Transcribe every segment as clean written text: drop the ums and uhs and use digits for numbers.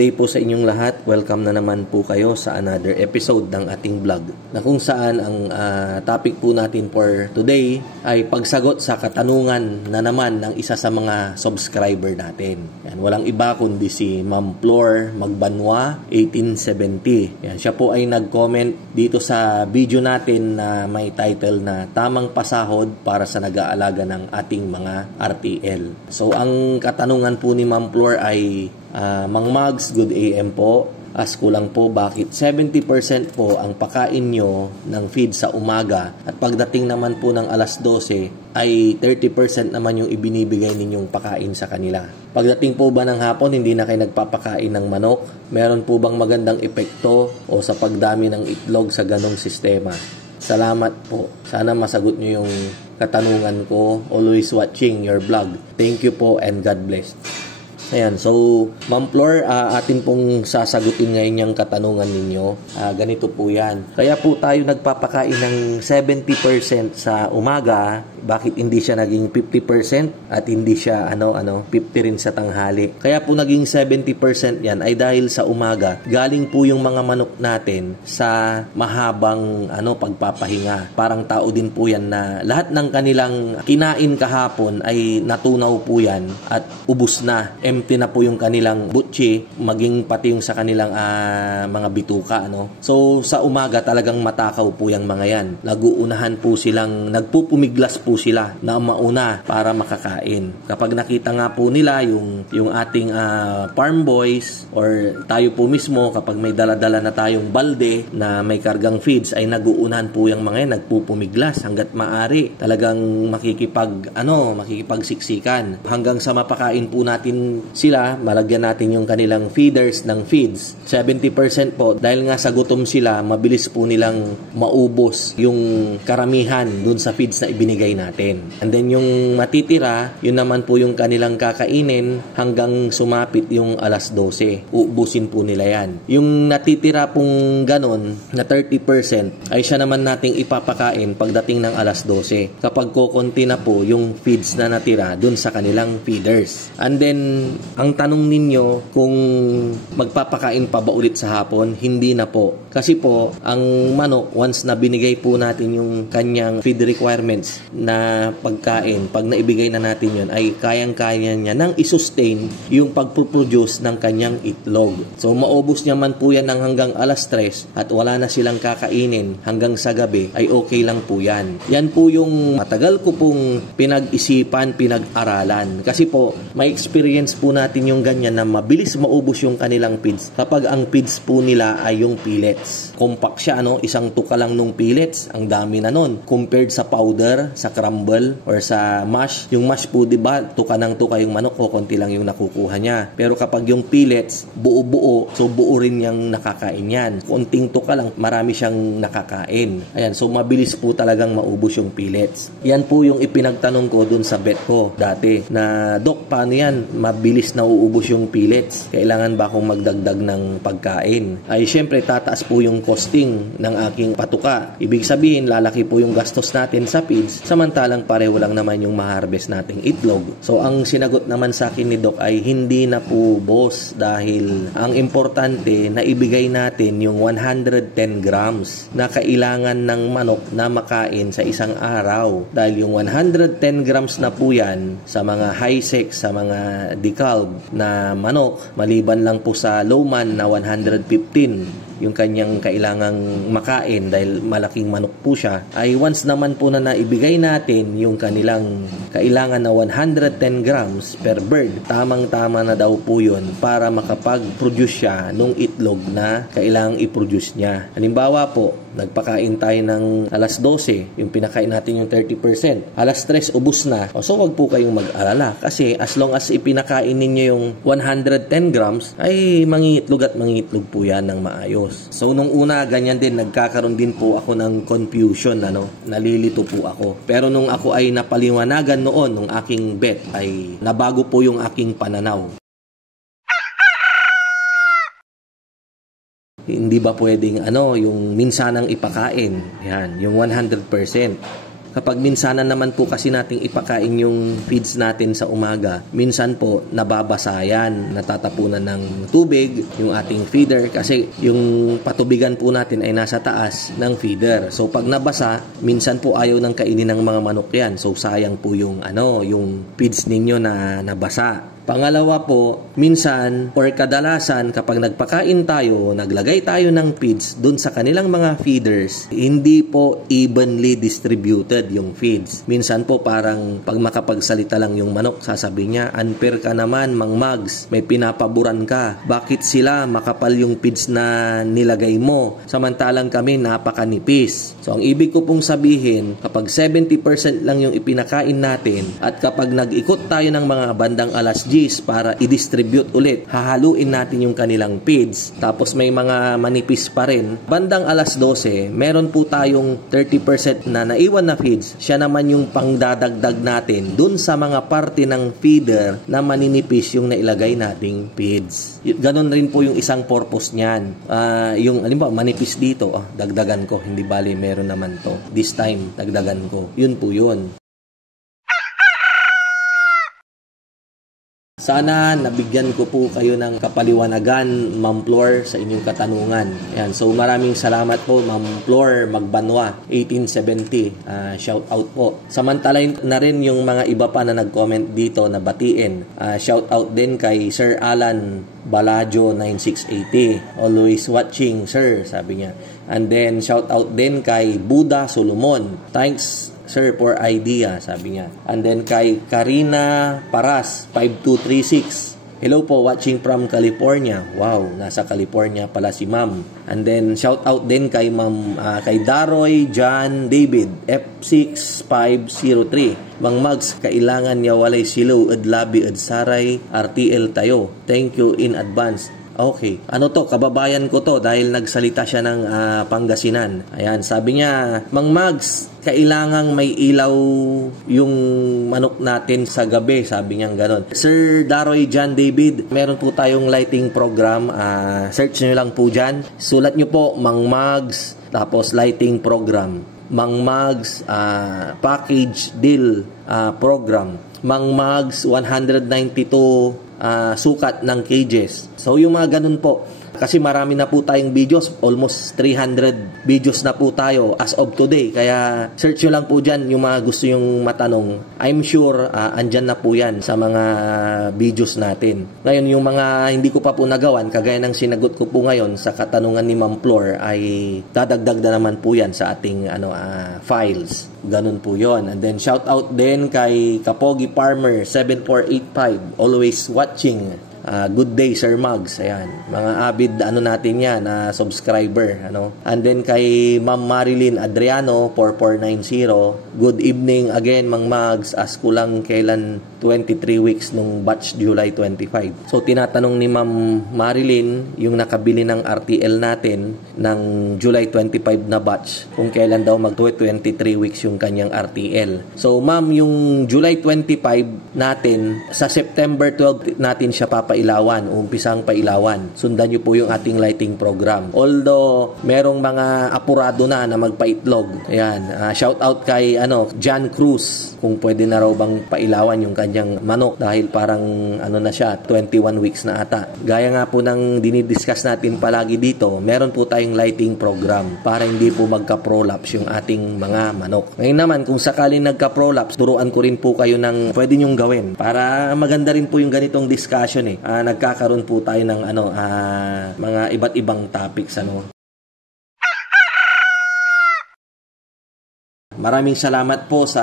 day po sa inyong lahat. Welcome na naman po kayo sa another episode ng ating vlog na kung saan ang topic po natin for today ay pagsagot sa katanungan na naman ng isa sa mga subscriber natin. Yan, walang iba kundi si Ma'am Flor Magbanwa 1870. Yan, siya po ay nag-comment dito sa video natin na may title na Tamang Pasahod para sa Nag-aalaga ng Ating Mga RTL. So ang katanungan po ni Ma'am Flor ay Mang Mags, good AM po. Ask ko lang po bakit 70% po ang pakain nyo ng feed sa umaga at pagdating naman po ng alas 12 ay 30% naman yung ibinibigay ninyong pakain sa kanila. Pagdating po ba ng hapon hindi na kayo nagpapakain ng manok? Meron po bang magandang epekto o sa pagdami ng itlog sa ganong sistema? Salamat po. Sana masagot nyo yung katanungan ko. Always watching your vlog. Thank you po and God bless. Ayan, so Ma'am Flor, atin pong sasagutin ngayon yung katanungan ninyo. Ganito po yan. Kaya po tayo nagpapakain ng 70% sa umaga. Bakit hindi siya naging 50% at hindi siya 50 rin sa tanghali? Kaya po naging 70% yan ay dahil sa umaga. Galing po yung mga manok natin sa mahabang pagpapahinga. Parang tao din po yan na lahat ng kanilang kinain kahapon ay natunaw po yan at ubus na. Empty na po yung kanilang butchi, maging pati yung sa kanilang mga bituka. So, sa umaga talagang matakaw po yung mga yan. Naguunahan po silang, nagpupumiglas po sila na mauna para makakain. Kapag nakita nga po nila yung ating farm boys or tayo po mismo, kapag may dala-dala na tayong balde na may kargang feeds, ay naguunahan po yung mga yan, nagpupumiglas hanggat maaari. Talagang makikipagsiksikan. Hanggang sa mapakain po natin sila, malagyan natin yung kanilang feeders ng feeds. 70% po, dahil nga sa gutom sila, mabilis po nilang maubos yung karamihan dun sa feeds na ibinigay natin. And then yung matitira, yun naman po yung kanilang kakainin hanggang sumapit yung alas 12. Uubusin po nila yan. Yung natitira pong ganon na 30% ay siya naman nating ipapakain pagdating ng alas 12. Kapag kukunti na po yung feeds na natira dun sa kanilang feeders. And then ang tanong ninyo kung magpapakain pa ba ulit sa hapon, hindi na po. Kasi po, ang manok, once na binigay po natin yung kanyang feed requirements na pagkain, pag naibigay na natin yun, ay kayang-kaya niya nang isustain yung pagproduce ng kanyang itlog. So, maubos niya man po yan ng hanggang alas 3 at wala na silang kakainin hanggang sa gabi, ay okay lang po yan. Yan po yung matagal ko pong pinag-isipan, pinag-aralan. Kasi po, may experience po natin yung ganyan na mabilis maubos yung kanilang feeds kapag ang feeds po nila ay yung pellets. Compact siya, isang tuka lang nung pellets, ang dami na nun. Compared sa powder, sa crumble, or sa mash. Yung mash po, diba, tuka ng tuka yung manok o konti lang yung nakukuha niya. Pero kapag yung pellets, buo-buo, so buo rin yung nakakain yan. Konting tuka lang, marami siyang nakakain. Ayan, so mabilis po talagang maubos yung pellets. Yan po yung ipinagtanong ko dun sa vet ko dati, na Dok, paano yan? Mabilis na uubos yung pellets. Kailangan ba akong magdagdag ng pagkain? Ay syempre tataas po yung costing ng aking patuka. Ibig sabihin lalaki po yung gastos natin sa feeds, samantalang pareho lang naman yung ma-harvest nating itlog. So ang sinagot naman sa akin ni Doc ay hindi na po, boss, dahil ang importante na ibigay natin yung 110 grams na kailangan ng manok na makain sa isang araw. Dahil yung 110 grams na po yan sa mga high sex, sa mga decalb na manok, maliban lang po sa lowman na 115 yung kanyang kailangang makain dahil malaking manok po siya, ay once naman po na naibigay natin yung kanilang kailangan na 110 grams per bird, tamang-tama na daw po yun para makapag-produce siya nung itlog na kailangang i-produce niya. Halimbawa po, nagpakain tayo ng alas 12, yung pinakain natin yung 30%. Alas 3, ubus na. So, wag po kayong mag-alala kasi as long as ipinakain ninyo yung 110 grams, ay mangingitlog at mangingitlog po yan ng maayos. So, nung una, ganyan din, nagkakaroon din po ako ng confusion, nalilito po ako. Pero nung ako ay napaliwanagan noon, nung aking vet, ay nabago po yung aking pananaw. Hindi ba pwedeng yung minsanang ipakain? Yan, yung 100%. Kapag minsanan naman po kasi nating ipakain yung feeds natin sa umaga, minsan po nababasa yan, natatapunan ng tubig yung ating feeder kasi yung patubigan po natin ay nasa taas ng feeder. So pag nabasa, minsan po ayaw ng kainin ng mga manok yan. So sayang po yung yung feeds ninyo na nabasa. Pangalawa po, minsan or kadalasan kapag nagpakain tayo, naglagay tayo ng feeds dun sa kanilang mga feeders, hindi po evenly distributed yung feeds. Minsan po parang pag makapagsalita lang yung manok, sasabihin niya, unfair ka naman, Mang Mags, may pinapaboran ka. Bakit sila makapal yung feeds na nilagay mo? Samantalang kami napakanipis. So ang ibig ko pong sabihin, kapag 70% lang yung ipinakain natin at kapag nag-ikot tayo ng mga bandang alas 10 para i-distribute ulit, hahaluin natin yung kanilang feeds. Tapos may mga manipis pa rin. Bandang alas 12, meron po tayong 30% na naiwan na feeds. Siya naman yung pangdadagdag natin dun sa mga parte ng feeder na maninipis yung nailagay nating feeds. Ganon rin po yung isang purpose niyan. Yung alimbawa, manipis dito, dagdagan ko. Hindi bali, meron naman to. This time, dagdagan ko. Yun po yun. Sana nabigyan ko po kayo ng kapaliwanagan, Ma'am Flor, sa inyong katanungan. Ayan, so maraming salamat po, Ma'am Flor Magbanwa, 1870. Shout out po. Samantalahin na rin yung mga iba pa na nag-comment dito na batiin. Shout out din kay Sir Alan Balajo 9680. Always watching, sir, sabi niya. And then shout out din kay Buddha Solomon. Thanks, sir, for idea, sabi niya. And then kay Karina Paras, 5236. Hello po, watching from California. Wow, nasa California pala si ma'am. And then shout out din kay ma'am, kay Daroy John David, F6503. Mang Mags, kailangan niya walay silaw ed labi ed saray RTL tayo. Thank you in advance. Okay. Ano to? Kababayan ko to dahil nagsalita siya ng Pangasinan. Ayan, sabi niya, Mang Mags, kailangang may ilaw yung manok natin sa gabi. Sabi niya gano'n. Sir Daroy John David, meron po tayong lighting program. Search nyo lang po dyan. Sulat nyo po, Mang Mags, tapos lighting program. Mang Mags package deal program. Mang Mags 192 sukat ng cages. So yung mga ganun po, kasi marami na po tayong videos, almost 300 videos na po tayo as of today. Kaya search nyo lang po dyan yung mga gusto yung matanong. I'm sure andyan na po yan sa mga videos natin. Ngayon yung mga hindi ko pa po nagawan, kagaya ng sinagot ko po ngayon sa katanungan ni Ma'am Flor, ay dadagdag na naman po yan sa ating files. Ganun po yon. And then shout out din kay Kapogi Farmer 7485, always watching. Good day, Sir Mags. Ayan, mga avid natin yan, subscriber. And then kay Ma'am Marilyn Adriano 4490, good evening again, Mang Mags. As ko lang kailan 23 weeks nung batch July 25. So tinatanong ni Ma'am Marilyn yung nakabili ng RTL natin ng July 25 na batch kung kailan daw mag 23 weeks yung kanyang RTL. So ma'am, yung July 25 natin sa September 12 natin siya papailawan, umpisang pailawan. Sundan niyo po yung ating lighting program. Although merong mga apurado na magpaitlog. Ayan, shout out kay John Cruz kung pwede na raw bang pailawan yung kanyang manok dahil parang na siya, 21 weeks na ata. Gaya nga po ng dinidiscuss natin palagi dito, meron po tayong lighting program para hindi po magka-prolapse yung ating mga manok. Ngayon naman, kung sakaling nagka-prolapse, turuan ko rin po kayo ng pwede nyong gawin para maganda rin po yung ganitong discussion nagkakaroon po tayo ng mga iba't ibang topics Maraming salamat po sa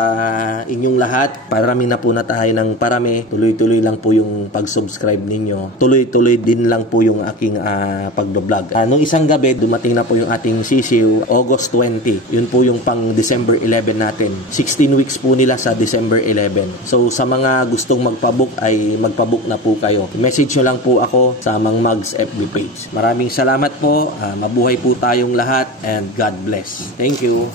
inyong lahat. Parami na po na tayo ng parami. Tuloy-tuloy lang po yung pag-subscribe ninyo. Tuloy-tuloy din lang po yung aking pag-vlog. Nung isang gabi, dumating na po yung ating sisiw, August 20. Yun po yung pang December 11 natin. 16 weeks po nila sa December 11. So sa mga gustong magpabook ay magpabook na po kayo. Message nyo lang po ako sa Mang Mags FB page. Maraming salamat po. Mabuhay po tayong lahat and God bless. Thank you.